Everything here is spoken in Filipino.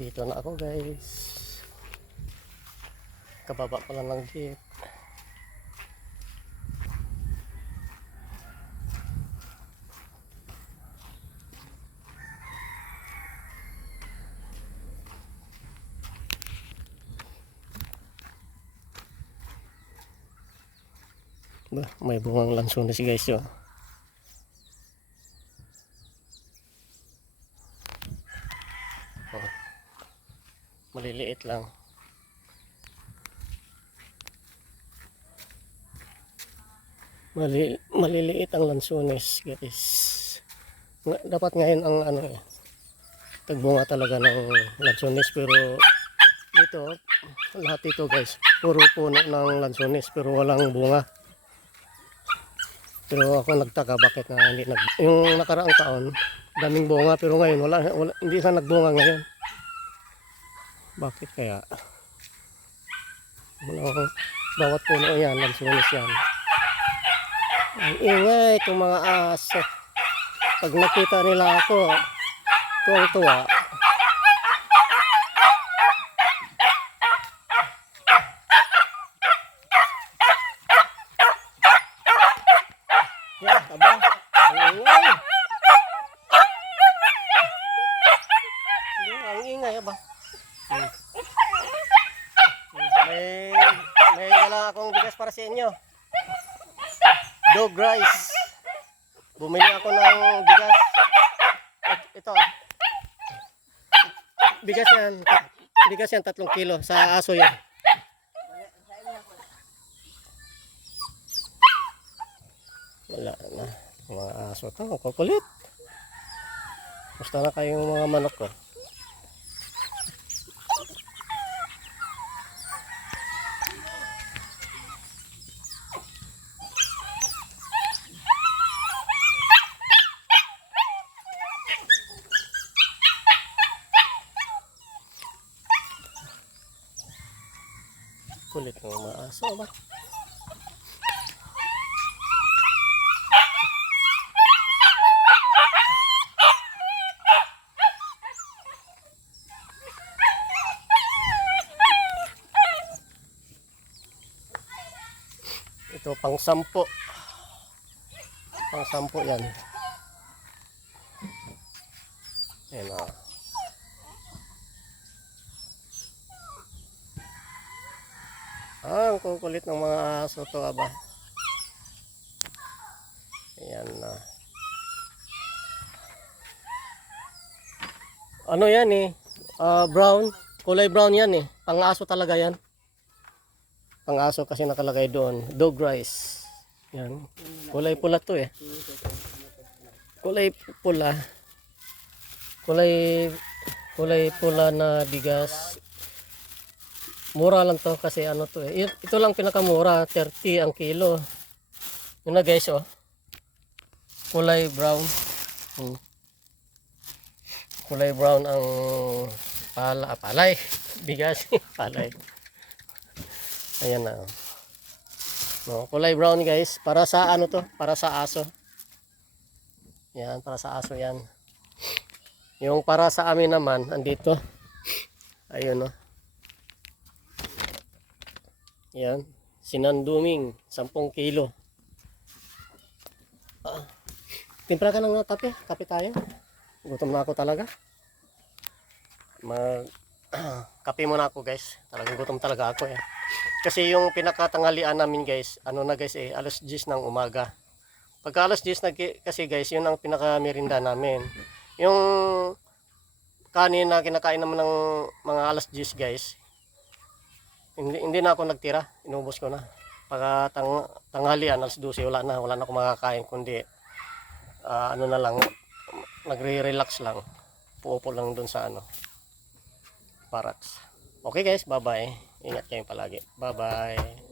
Dito na ako guys. Kababa pa lang ng jeep. Ba, may bungang lansones guys yun. Oh, maliliit lang. Maliliit ang lansones guys. Dapat ngayon ang ano tagbunga talaga ng lansones, pero dito lahat ito guys puro puno ng lansones pero walang bunga. Pero ako nagtaka bakit na hindi yung nakaraang taon daming bunga pero ngayon wala hindi na nagbunga ngayon. Bakit kaya? Bawat puno yan lansones yan. Ang ingay itong mga aso. Pag nakita nila ako, tuwang-tuwa. Yeah, aba. Ang ingay. Ang ingay, aba. May dala akong bigas para sa inyo. Dog rice. Bumili ako ng bigas. Ito. Bigas yan 3 kilo sa aso yan. Wala na. Mga aso to. Kukulit. Basta na kayong mga manok ko. Kulit ng mga aso ba? Ito pang 10. Pang 10 yan. Ayan o. Ang kukulit ng mga aso to aba. Ayan na. Ano yan brown. Kulay brown yan Pang-aso talaga yan. Pang-aso kasi nakalagay doon. Dog rice. Yan. Kulay pula to Kulay pula. Kulay pula na bigas. Mura lang to kasi ano to Ito lang pinakamura, 30 ang kilo. Yun na guys Kulay brown. Kulay brown ang palay. Bigas, palay. Ayan na. No, kulay brown guys, para sa ano to? Para sa aso. Yan, para sa aso yan. Yung para sa amin naman andito. Ayun Yan, sinanduming 10 kilo. Timpla ka ng kape, kape tayo. Gutom na ako talaga. Kape muna ako guys. Talagang gutom talaga ako Kasi yung pinakatanghalian namin guys, ano na guys alas 10 ng umaga. Pagka alas 10 kasi guys, yun ang pinaka-merinda namin. Yung kanin na kinakain naman ng mga alas 10 guys, hindi na ako nagtira, inubos ko na. Pagka tanghalian alas 12 wala na ako makakain kundi ano na lang, nagre-relax lang. Puupo lang dun sa barracks. Okay guys, bye bye. Ingat kayong palagi. Bye bye.